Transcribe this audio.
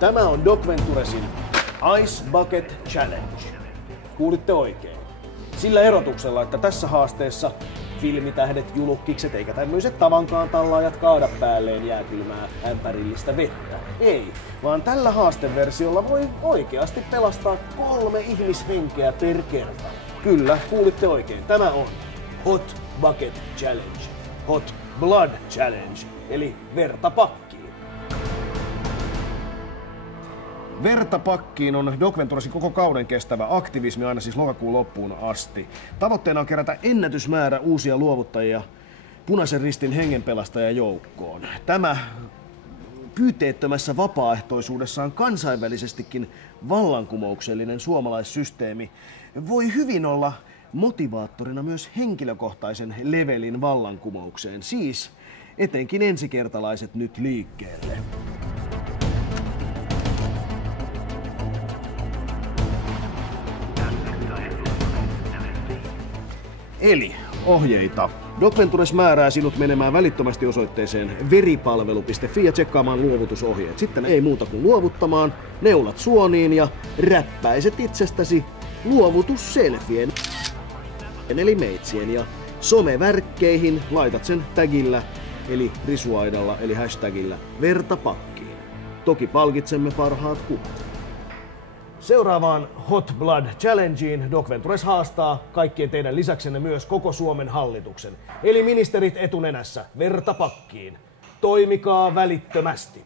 Tämä on Doc Venturesin Ice Bucket Challenge. Kuulitte oikein. Sillä erotuksella, että tässä haasteessa filmitähdet, julukkikset eikä tämmöiset tavankaan tallaajat kaada päälleen jääkylmää ämpärillistä vettä. Ei, vaan tällä haasteversiolla voi oikeasti pelastaa 3 ihmishenkeä per kerta. Kyllä, kuulitte oikein. Tämä on Hot Bucket Challenge. Hot Blood Challenge, eli verta pakkiin. Verta pakkiin on Doc Venturesin koko kauden kestävä aktivismi aina siis lokakuun loppuun asti. Tavoitteena on kerätä ennätysmäärä uusia luovuttajia Punaisen Ristin hengenpelastajajoukkoon. Tämä pyyteettömässä vapaaehtoisuudessaan kansainvälisestikin vallankumouksellinen suomalaissysteemi voi hyvin olla motivaattorina myös henkilökohtaisen levelin vallankumoukseen, siis etenkin ensikertalaiset nyt liikkeelle. Eli ohjeita. Doc Ventures määrää sinut menemään välittömästi osoitteeseen veripalvelu.fi ja tsekkaamaan luovutusohjeet. Sitten ei muuta kuin luovuttamaan, neulat suoniin ja räppäiset itsestäsi luovutusselfien eli meitsien ja somevärkkeihin laitat sen tagillä eli risuaidalla eli hashtagillä verta pakkiin. Toki palkitsemme parhaat kuvat. Seuraavaan Hot Blood Challengeen Doc Ventures haastaa kaikkien teidän lisäksenne myös koko Suomen hallituksen. Eli ministerit etunenässä, verta pakkiin. Toimikaa välittömästi.